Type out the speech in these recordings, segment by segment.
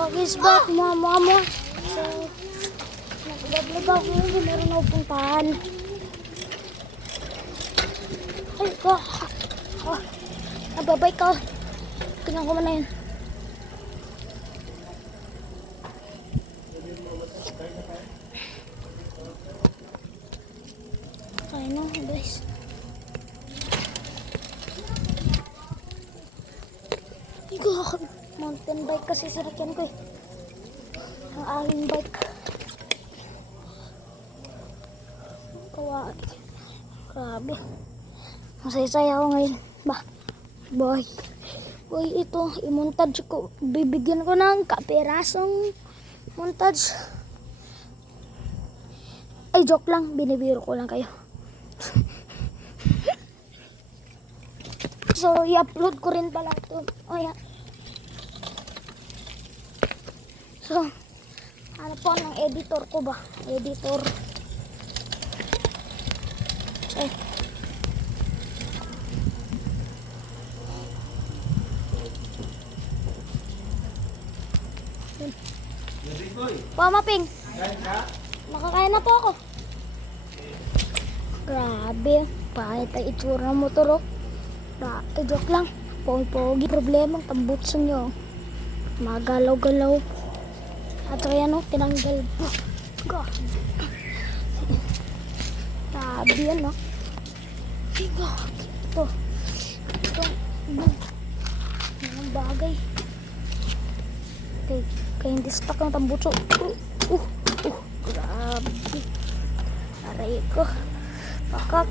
Dog is back, mama. So, nagbablog ako ngayon. Meron ako puntahan. Ay, ko. Oh, nababay ka. Tingnan ko muna yun. Ay, no, guys. Mountain bike kasi sinakyan ko eh. Ang aking bike. Kawai. Grabe. Masaya-saya ako ngayon. Boy, ito. I-montage ko. Bibigyan ko ng kapirasong montage. Ay, joke lang. Binibiro ko lang kayo. So, i-upload ko rin pala ito. Oh, yeah. So, ano po ng editor ko ba? Editor. Eh. Pamaping. Nakakain na po ako. Grabe. Pahit ang itsura ng motor oh. Joke lang. Pogi. Problema ang tambutso nyo. Magalaw-galaw. At kaya no, tinanggal po. Grabe yan no. Ito. Mga bagay. Kaya hindi stuck ng tambutso. Grabe. Aray ko. Pakak.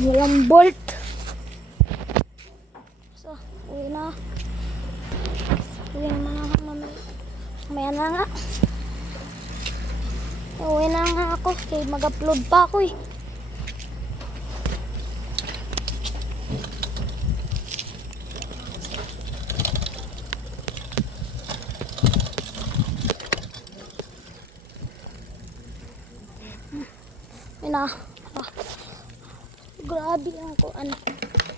Walang bolt. So, uwi na. Uwi naman ako mamaya. Mamaya na nga. Uwi na nga ako. Kaya mag-upload pa ako eh. Uwi na. Grabe yung ko ano.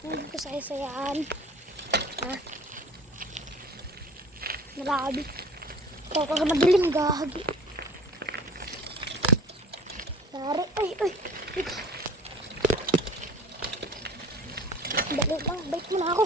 Hindi ko sayang. Grabe. Kaya ko sa madilim gahagi. Lari. Ay. Dali lang. Balik mo na ako.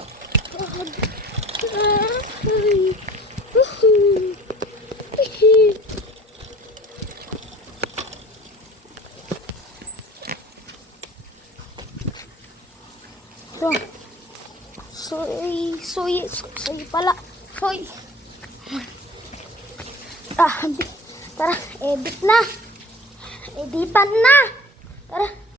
Soy pala. Soy. Tara, edit na. Editan na. Tara.